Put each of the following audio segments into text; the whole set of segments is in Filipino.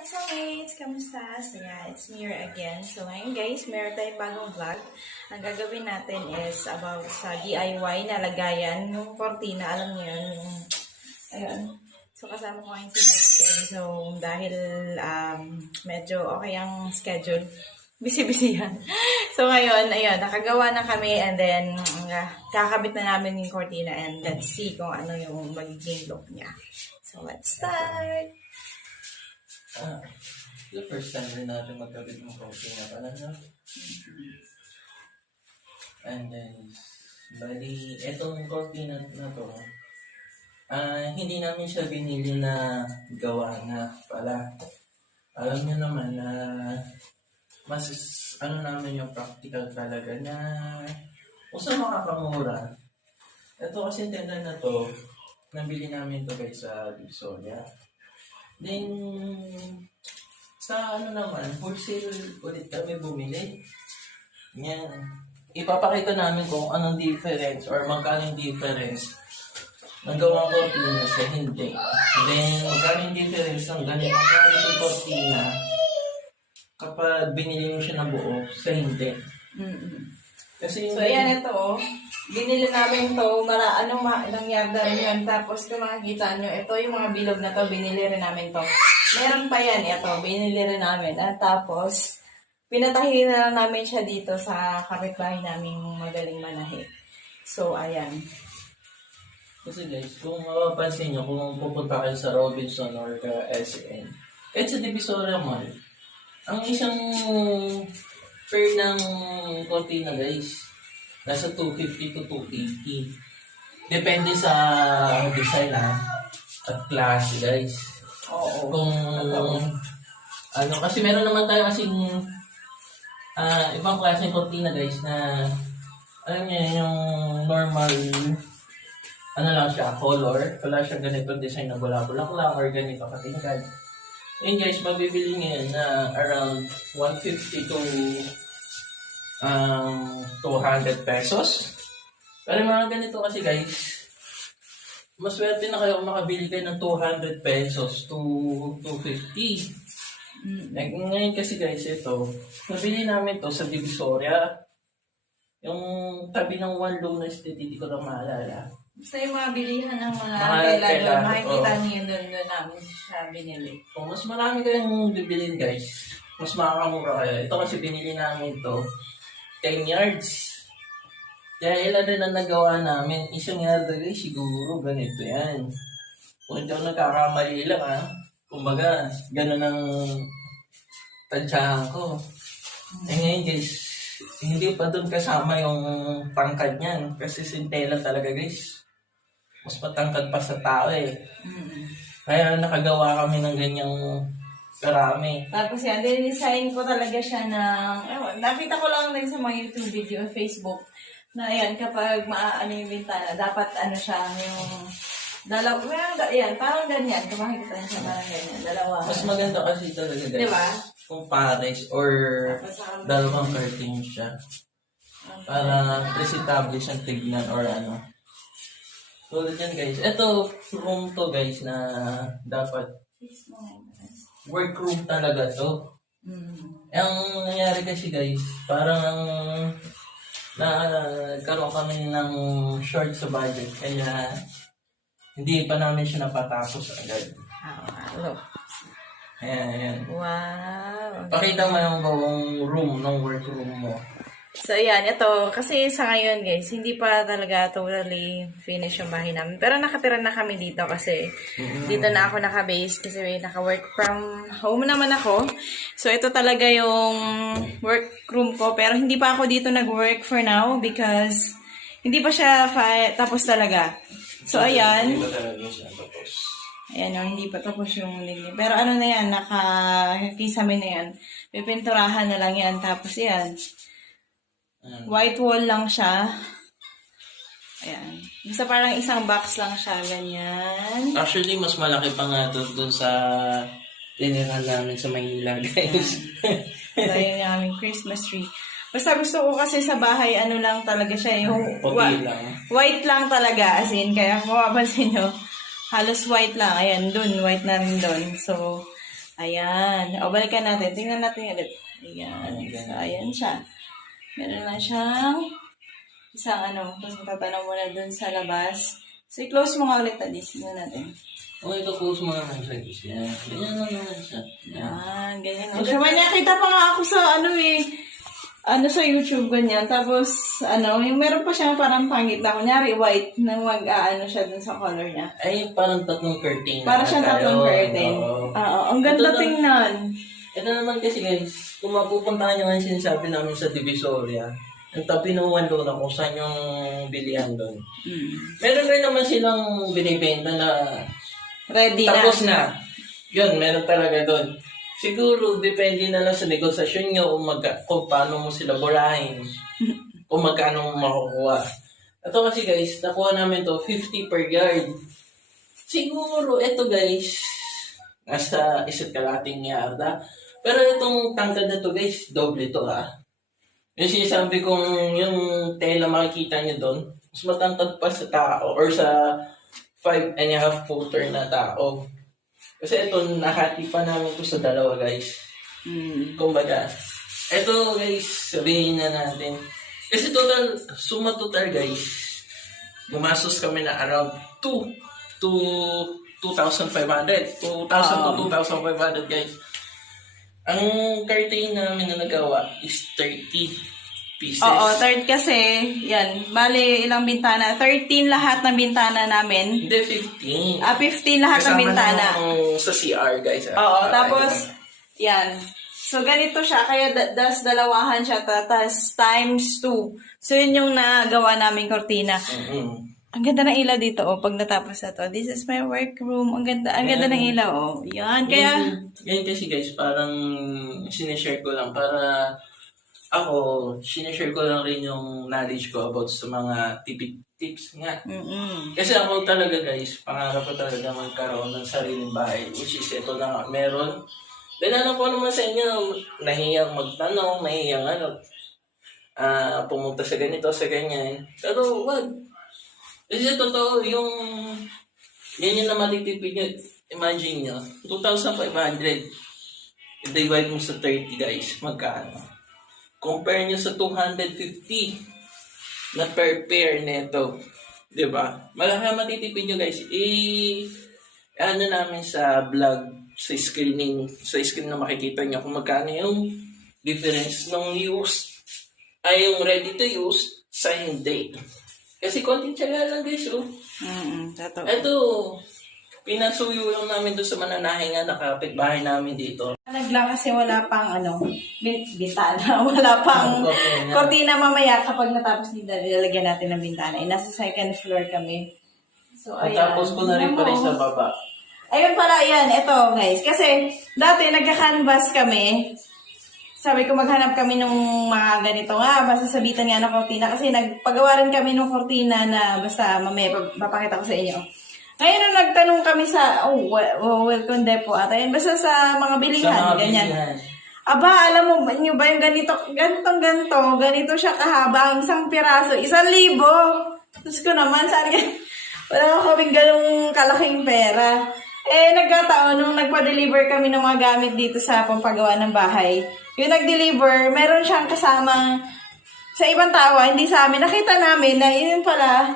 Soulmates! Kamusta? So yeah, it's Mira again. So ngayon guys, meron tayong bagong vlog. Ang gagawin natin is about sa DIY na lagayan yung cortina. Alam niyo yun, yung ayun. So kasama ko ngayon si Megan. So dahil medyo okay ang schedule, busy-busy yan. So ngayon, ayun, nakagawa na kami and then kakabit na namin yung cortina and let's see kung ano yung magiging look niya. So let's start! The first time rin natin magkabit ng cortina pala, no? And then, bali, etong cortina na to, hindi namin siya binili na gawa na pala. Alam niyo naman na mas namin yung practical talaga na kung saan makakamura. Ito kasi tenda na to, nabili namin to guys sa Divisoria. Then, sa naman, wholesale ulit kami bumili. Yan. Ipapakita namin kung anong difference or magkano yung difference ng gawang cortina sa hindi. Then, magkano yung difference ng ganitong quality cortina kapag binili mo siya na buo sa hindi. Kasi so, ayan ito. Binili namin ito. Ilang yarda rin yan. Tapos, kung makikita nyo, ito yung mga bilog na to, binili rin namin to. Meron pa yan, ito. Binili rin namin. At tapos, pinatahin na lang namin siya dito sa kapitbahay namin magaling manahi. So, ayan. Kasi guys, kung mapapansin nyo, kung pupunta kayo sa Robinson or SN, sa Divisoria Mall, ang isang pair ng cortina guys, nasa 250 to 280. Depende sa design at klase guys. Oo. Kung kasi meron naman tayo kasing ibang klase ng cortina guys na alam niyo yung normal lang siya, color. Wala siyang ganito design na bula-bulak lang or ganito katingkad. Yun guys, mabibili ngayon na around 150 to 200 pesos. Pero mga ganito kasi guys, maswerte na kayo kung makabili kayo ng 200 pesos to 250. Ngayon kasi guys, ito, nabili namin to sa Divisoria. Yung tabi ng One Low na Estate, hindi ko lang maalala. Basta yung mga bilihan ng mga tela doon, makikita niyo doon namin siya binili. Kung mas marami kayong bibilin guys, mas makakamura kayo. Ito kasi binili namin to 10 yards. Kaya ilan rin ang nagawa namin. Isang yarda guys, siguro ganito yan. Kung hindi ako nagkakamali lang kumbaga, gano'n ang tansyahan ko. Ngayon guys, hindi pa doon kasama yung tangkad niyan. Kasi sintela talaga guys. Mas matangkad pa sa tao Kaya nakagawa kami ng ganyang karami. Tapos yan, din-design ko talaga siya ng, nakita ko lang din sa mga YouTube video, Facebook, na yan, kapag yung bintana, dapat siya, yung dalawa, yan, parang ganyan, kung makikita niya siya parang ganyan, dalawa. Mas maganda kasi talaga guys. Diba? Kung pares or dalawang curtain siya. Para presentable siyang tignan or Tulad yan guys. Ito, room to guys na dapat workroom talaga to. Ang nangyari kasi guys, parang nagkaroon kami ng short sa budget. Kaya hindi pa namin siya napatapos agad. Ayan. Wow. Pakita mo yung buong room, ng workroom mo. So, yan. Ito, kasi sa ngayon, guys, hindi pa talaga totally finish yung bahay namin. Pero nakatira na kami dito kasi dito na ako naka-base kasi naka-work from home naman ako. So, ito talaga yung workroom ko. Pero hindi pa ako dito nag-work for now because hindi pa siya tapos talaga. So, ayan. Hindi pa talaga siya tapos. Ayan, hindi pa tapos yung linya. Pero na yan, naka-kisame na yan. Pipinturahan na lang yan. Tapos yan. White wall lang siya. Ayan. Basta parang isang box lang siya. Ganyan. Actually, mas malaki pa nga doon sa tiniran namin sa Maynila, guys. So, yun yung aming Christmas tree. Basta gusto ko kasi sa bahay, lang talaga siya. Yung white lang talaga. As in, kaya kung mapapansin nyo, halos white lang. Ayan, dun. White na rin dun. So, Ayan. O, balikan natin. Tingnan natin ulit. Ayan. So, ayan siya. Meron na siyang isang ano. Tapos matatanaw mo na dun sa labas. So, i-close mo nga ulit. Tingnan natin. Okay, ito close mo naman siya guys. Yan. Ganyan lang naman siya. Yan. Ayan. Ganyan. O, siya man nakita pa nga ako sa ano eh. Ano sa YouTube ganyan. Tapos, ano, yung meron pa siyang parang pangit na. Kunyari, white. Nang mag-ano siya dun sa color niya. Ay, parang tatlong curtain. Para siyang tatlong curtain. Oo. Ang ganda Ito tingnan. Ito naman kasi guys, kung mapupuntahan nyo nga yung sinasabi namin sa Divisoria, yung tabi ng Wando na kung saan yung bilihan doon. Meron rin naman silang binibenta na Ready na. tapos na. Yun, meron talaga doon. Siguro, depende na lang sa negosasyon nyo kung paano mo sila burahin. Kung magkano mo makukuha. Ito kasi guys, nakuha namin to 50 per yard. Siguro, ito guys, nasa isa't kalating yarda. Pero itong tangkad na to guys, doble to Yung sinasabi kong yung tela makikita nyo doon, mas matangkad pa sa tao or sa 5.5 footer na tao. Kasi ito, nahati pa namin to sa dalawa guys. Kumbaga, ito guys, sabihin na natin. Kasi suma total guys, gumastos kami na around 2,500 to 2,500 guys. Ang curtain namin na nagawa is 30 pieces. Oo, third kasi, yan, bali ilang bintana? 13 lahat ng bintana namin. Hindi, 15. 15 lahat ng bintana. Kasama na sa CR, guys. Oo, tapos, yan. So, ganito siya, kaya dalawahan siya, tas times 2. So, yun yung nagawa naming kortina. Ang ganda ng ilaw dito, pag natapos na to. This is my workroom. Ang ganda ng ilaw, Yan, kaya... Yan kasi guys, parang sinishare ko lang para ako, sinishare ko lang rin yung knowledge ko about sa mga tips nga. Kasi ako talaga guys, pangarap ko talaga magkaroon ng sariling bahay, which is ito na nga, meron. Then ano po naman sa inyo, nahiyang magtanong, nahiyang pumunta sa ganito, sa ganyan. Pero wag. Kasi totoo, yan yung na matitipid nyo. Imagine nyo, 2,500. I-divide mo sa 30 guys, magkano? Compare nyo sa 250 na per pair neto. Diba? Malaki matitipid nyo guys. Ano namin sa vlog, sa screen na makikita nyo kung magkano yung difference ng use, ay yung ready to use sa hindi. Kasi konting tiyaga lang guys, Totoo. Ito, pinasuyo lang namin doon sa mananahe nga na kapitbahay namin dito. Naglang kasi wala pang bintana. Wala pang kortina mamaya kapag natapos nila, nilalagyan natin ng bintana. Nasa second floor kami. So, At ayan. tapos ko na rin pa rin sa baba. Ayun pala, yan. Ito, guys. Kasi, dati, nagka-canvas kami. Sabi ko, maghanap kami nung mga ganito nga. Masasabitan nga ng kortina. Kasi, nagpagawa rin kami ng kortina na basta mamaya, papakita ko sa inyo. Ngayon, nung nagtanong kami sa, welcome depo ata. Yan, basta sa mga bilihan, Sa mga ganyan. bilihan. Aba, alam mo ba nyo ba yung ganito siya kahaba, ang isang piraso, 1,000. Tapos ko naman, saan wala kaming ganung kalaking pera. Nagkataon, nung nagpa-deliver kami ng mga gamit dito sa pampagawa ng bahay, yung nag-deliver, meron siyang kasamang sa ibang tao, hindi sa amin. Nakita namin na yun pala,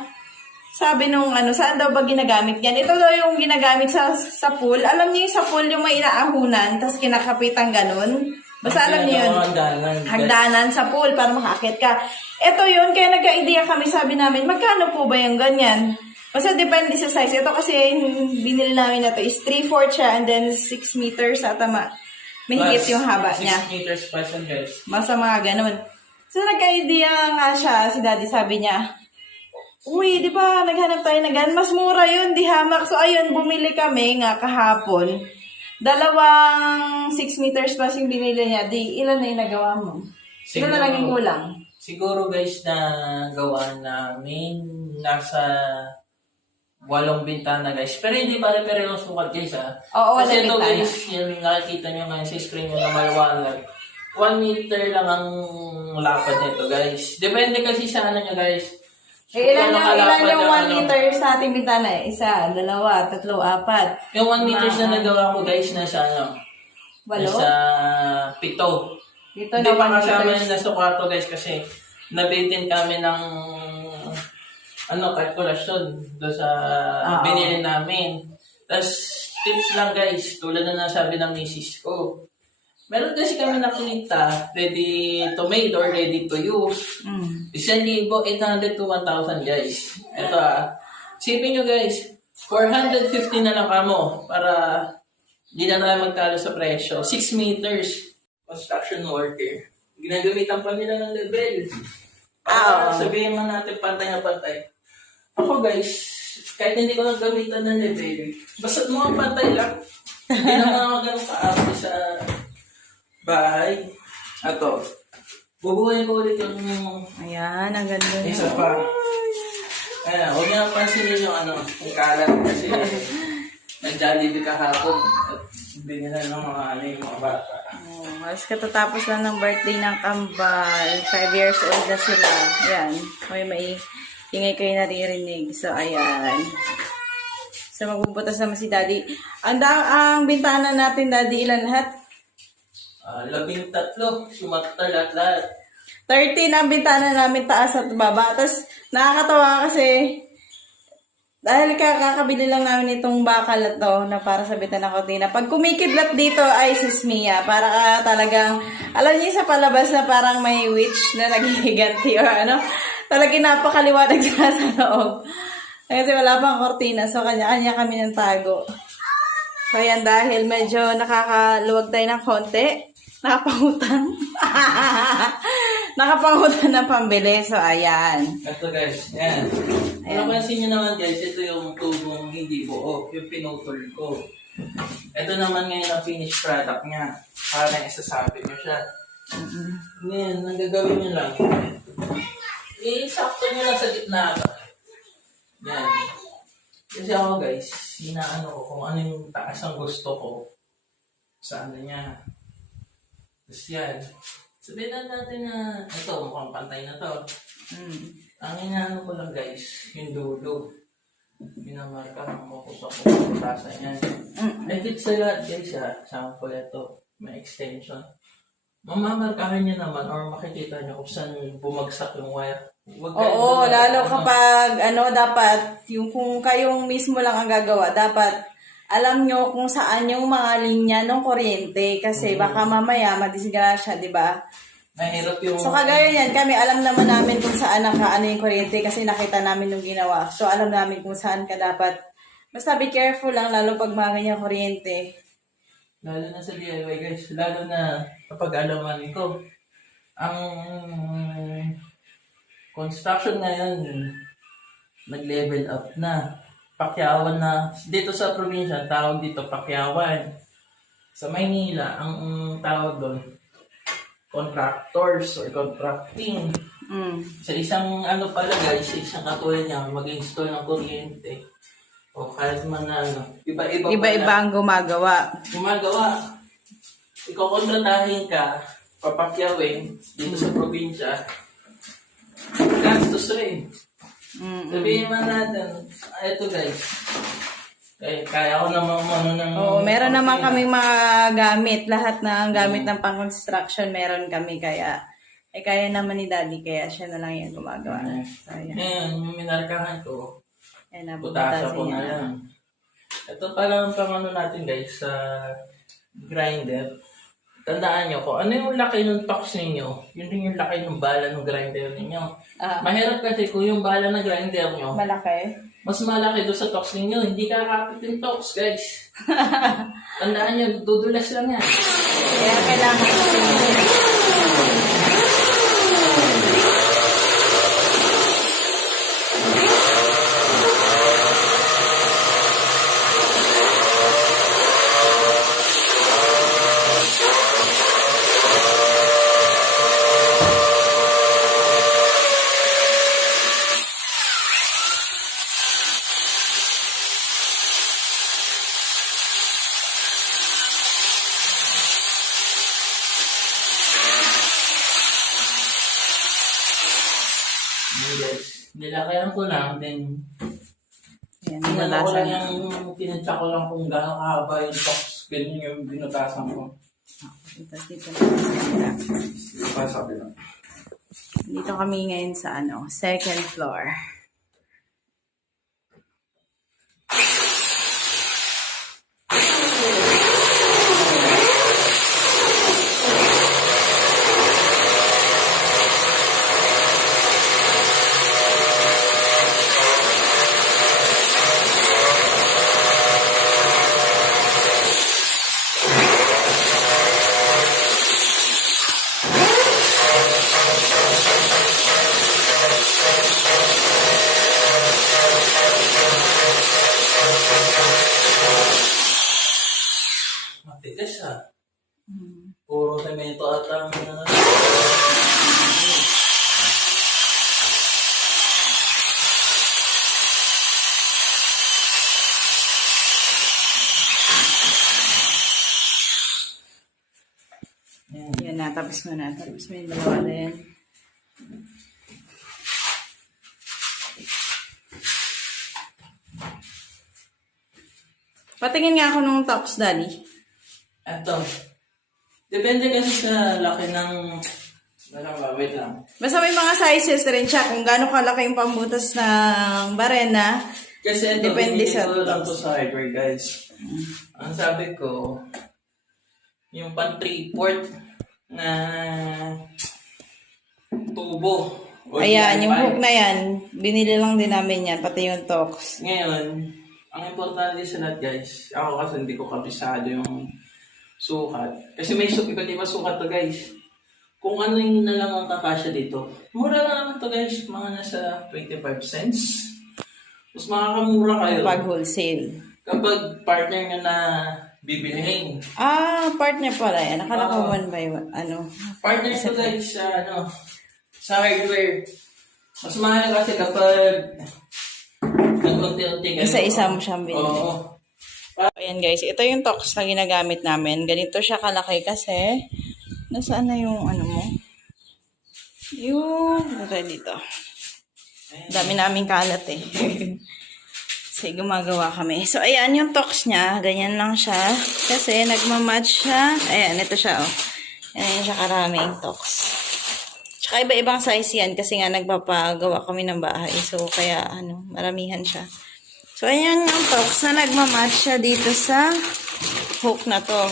sabi nung saan daw ba ginagamit yan? Ito daw yung ginagamit sa pool. Alam niyo yung sa pool, yung may inaahunan, tapos kinakapitan ganun. Basta alam niyo yun. Hagdanan sa pool para makakit ka. Ito yun, kaya nagka-idea kami, sabi namin, magkano po ba yung ganyan? Basta depende sa size. Ito kasi binili namin na to is 3/4 siya and then 6 meters at may higit yung haba niya. 6 meters pa siya guys. Basta mga ganun. So nagka-idea nga siya, si daddy sabi niya, uy, di ba naghanap tayo na gan? Mas mura yun, di hamak. So ayun, bumili kami nga kahapon. 2 6 meters plus yung binili niya. Di, ilan na yung nagawa mo? Ilan na lang yung kulang? Siguro guys na gawa namin nasa 8 bintana guys. Pero hindi pare-pareho ang sukat guys Oo, Kasi ito bintana. guys, yung nakikita nyo ngayon sa screen nyo na maliwanag. 1 meter lang ang lapad nito guys. Depende kasi sa ano nyo guys. Ilan yung 1 meter sa ating bintana? 1, 2, 3, 4. Yung 1 meters na nagawa ko guys nasa Walo? Sa 7. Dito Hindi na pa 1 kasama meters. yung nasa kwarto guys kasi nabitin kami ng kalkulasyon doon sa Oo. binili namin. Tapos tips lang guys, tulad na nasabi ng misis ko. Meron kasi kami nakita ready to made or ready to use. 1,800 to 1,000 guys. Ito sipin nyo guys, 450 na lang kamo para hindi na tayo magtalo sa presyo. 6 meters construction worker. Ginagamitan pa nila ng level. Para sabihin man natin pantay na pantay. Ako guys, kahit hindi ko nagamitan ng level, basta mukhang pantay lang. Hindi naman ako ganun kaarte sa bahay. Ato, bubuhay ko ulit yung Ayan, ang ganda na. isa pa. Ayan, huwag niyo nang pansinin yung kalat kasi nag-Jollibee kahapon at binila ng yung mga bata. Mas katatapos lang ng birthday ng Kambal. 5 years old na sila. Ayan. May ingay kayo naririnig. So, ayan. So, magbubutas naman si Daddy. Ang bintana natin, Daddy, ilan lahat? 13, sumata lahat. 13 ang bintana namin, taas at baba. Tapos, nakakatawa kasi, dahil kakabili lang namin itong bakal na to na para sa bintana ng kortina. Pag kumikidlat dito ay sis Mia. Para talagang, alam niyo sa palabas na parang may witch na naghihiganti or talagang napakaliwanag siya sa loob. Kasi wala pang kortina. So, kanya-kanya kami ng tago. So, ayan, dahil medyo nakakaluwag tayo ng konti. Nakapangutang. Nakapangutang na pambili. So, ayan. Ito guys, yan. Napansin nyo naman guys, ito yung tubong hindi buo, yung pinutol ko. Ito naman ngayon ang finished product niya. Para isasabi nyo siya. Ngayon, ang gagawin nyo lang, sakto nyo lang sa gitna ka. Yan. Kasi ako guys, hinaano ko kung ano yung taas ang gusto ko sa niya. Tapos yan. Sabihin lang natin na ito, mukhang pantay na to. Ang inaano ko lang guys, yung dulo. Minamarka ng focus ako sa basa niyan. Edit sa lahat guys sample ito, may extension. Mamamarkahan nyo naman or makikita nyo kung saan bumagsak yung wire. Oo, lalo kapag dapat, yung kung kayong mismo lang ang gagawa, dapat alam nyo kung saan yung mga linya ng kuryente kasi baka mamaya madisgrasya, di ba? Mahirap yung... So kagaya yan, kami alam naman namin kung saan yung kuryente kasi nakita namin yung ginawa. So alam namin kung saan ka dapat. Basta be careful lang, lalo pag mga ganyan kuryente. Lalo na sa DIY guys, lalo na kapag alaman ko, ang construction ngayon, nag-level up na. Pakyawan na. Dito sa probinsya, tawag dito Pakyawan. Sa Maynila, ang tawag doon, contractors or contracting. Sa isang pala guys, sa isang katulad niya, mag-install ng kuryente. O kahit man na iba-iba ang gumagawa. Ikaw kontratahin ka, papakyawin dito sa probinsya, gastos rin. Sabihin man natin, ito guys, kaya ko naman meron naman kaming mga gamit. Lahat ng gamit ng pang-construction meron kami. Kaya naman ni Daddy. Kaya siya na lang yung gumagawa. So, ayan, yung minarkahan ko, ayan, butasa ko na lang. Ito pala ang pang natin guys, sa grinder. Tandaan nyo, kung ano yung laki ng tox ninyo, yun din yung laki ng bala ng grinder ninyo. Mahirap kasi kung yung bala ng grinder nyo, malaki? Mas malaki doon sa tox ninyo, hindi kakapit yung tox guys. Tandaan nyo, dudulas lang yan. Kaya kailangan Nilakayan ko lang, then yan, ko lang yung tinatsa ko lang kung gano'ng kahaba yung tox, ganyan yung binutasan ko. Tapos dito na. Sabi lang. Dito kami ngayon sa second floor. Matigas ha. Puro semento at ang Yan na, tapos mo na. Tapos mo yung dalawa na yan. Patingin nga ako nung tops, Daddy. Eto. Depende kasi sa laki ng... Wait lang. Basta may mga sizes rin siya kung gaano kalaki yung pambutas ng barena. Kasi ito, Depende binili sa ko lang to sa hardware, guys. Ang sabi ko, yung pan 3/4 na tubo. O Ayan, yung DIY. hook na yan, binili lang din namin yan, pati yung tox. Ngayon, ang importante sa lahat, guys, ako kasi hindi ko kabisado yung sukat. Kasi may iba't iba sukat to, guys. Kung ano yung na lang ang kakasya dito, mura lang naman to, guys. Mga nasa 25 cents. Mas makakamura kayo Pag wholesale. kapag partner nyo na bibilihin. Partner pala yan. Nakala ko one by one. Partner to, guys, sa hardware. Mas mahal kasi kapag nag-unti-unti kayo. Isa-isa mo siyang binili. Oo. Ayan guys, ito yung tox na ginagamit namin. Ganito siya kalaki kasi nasaan na yung mo? Yung dito. Dami naming kalat eh. Kasi gumagawa kami. So ayan yung tox niya. Ganyan lang siya. Kasi nagmamatch siya. Ayan, ito siya oh. Ayan siya karaming tox. Tsaka iba-ibang size yan kasi nga nagpapagawa kami ng bahay. So kaya maramihan siya. So, ayan yung tox na nagmamatch siya dito sa hook na to.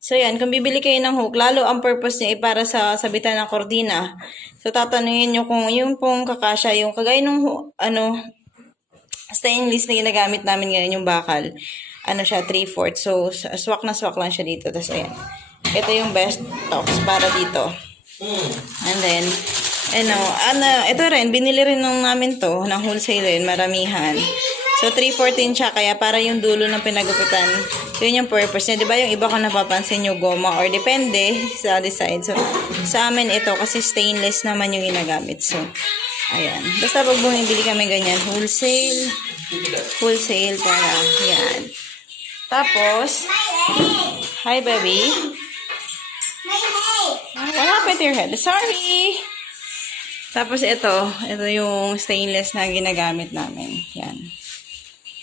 So, yan. Kung bibili kayo ng hook, lalo ang purpose niya ay para sa sabitan ng kortina. So, tatanungin nyo kung yung pong kakasya, yung kagaya nung, stainless na ginagamit namin ngayon, yung bakal. Siya, 3/4. So, swak na swak lang siya dito. Tapos, ayan. Ito yung best tox para dito. And then, ito rin, binili rin nung namin to, ng wholesale rin, maramihan. So, 3/14 siya, kaya para yung dulo ng pinagupitan, yun yung purpose niya. Diba yung iba ko napapansin yung goma, or depende sa design. So, sa amin ito, kasi stainless naman yung ginagamit. So, ayan. Basta pag bumibili kami ganyan, wholesale para, yan. Tapos, hi baby. What happened to your head? Sorry! Tapos ito yung stainless na ginagamit namin. Yan.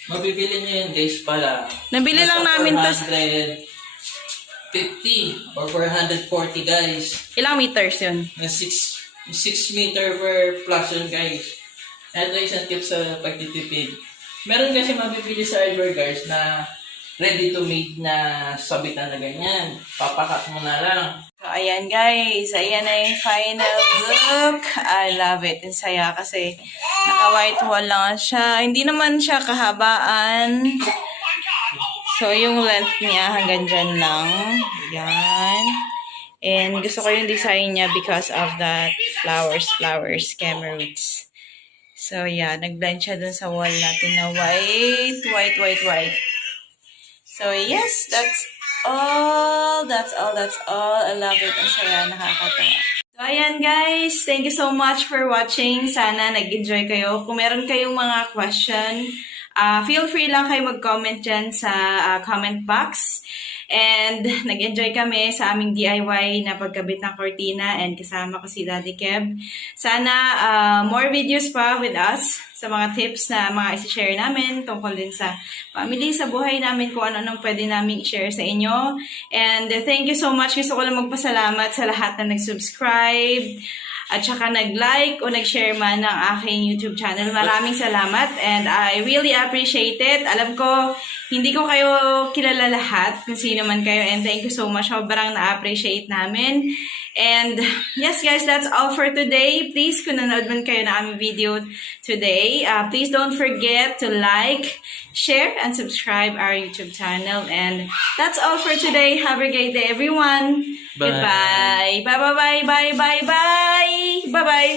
Mabibili nyo yun, guys, para... Nabili lang namin to. 450 or 440, guys. Ilang meters yun? Na 6 meter per plus yun, guys. Ito isang tip sa pagtitipid. Meron kasi mabibili sa hardware, guys, na ready to made na sabitan na ganyan. Papakat mo na lang. So, ayan guys. Ayan na yung final look. I love it. Ang saya kasi naka-white wall lang siya. Hindi naman siya kahabaan. So, yung length niya hanggang dyan lang. Ayan. And gusto ko yung design niya because of that flowers, camera roots. So, yeah. Nag-blend siya dun sa wall natin na white. So, yes, that's all. I love it. Ang saya, nakakatawa. So, ayan guys. Thank you so much for watching. Sana nag-enjoy kayo. Kung meron kayong mga question, Feel free lang kayo mag-comment dyan sa comment box. And nag-enjoy kami sa aming DIY na pagkabit ng cortina and kasama ko si Daddy Kev. Sana more videos pa with us sa mga tips na mga isi-share namin tungkol din sa family, sa buhay namin, kung ano-anong pwede namin i-share sa inyo. And thank you so much. Gusto ko lang magpasalamat sa lahat na nag-subscribe at saka nag-like o nag-share man ng aking YouTube channel. Maraming salamat and I really appreciate it. Alam ko, hindi ko kayo kilala lahat kung sino man kayo, and thank you so much. Sobrang na-appreciate namin. And yes guys, that's all for today. Please, kung nanood man kayo na aming video today, please don't forget to like, share, and subscribe our YouTube channel. And that's all for today. Have a great day, everyone. Bye. Goodbye. Bye-bye. Bye-bye. Bye-bye. Bye-bye.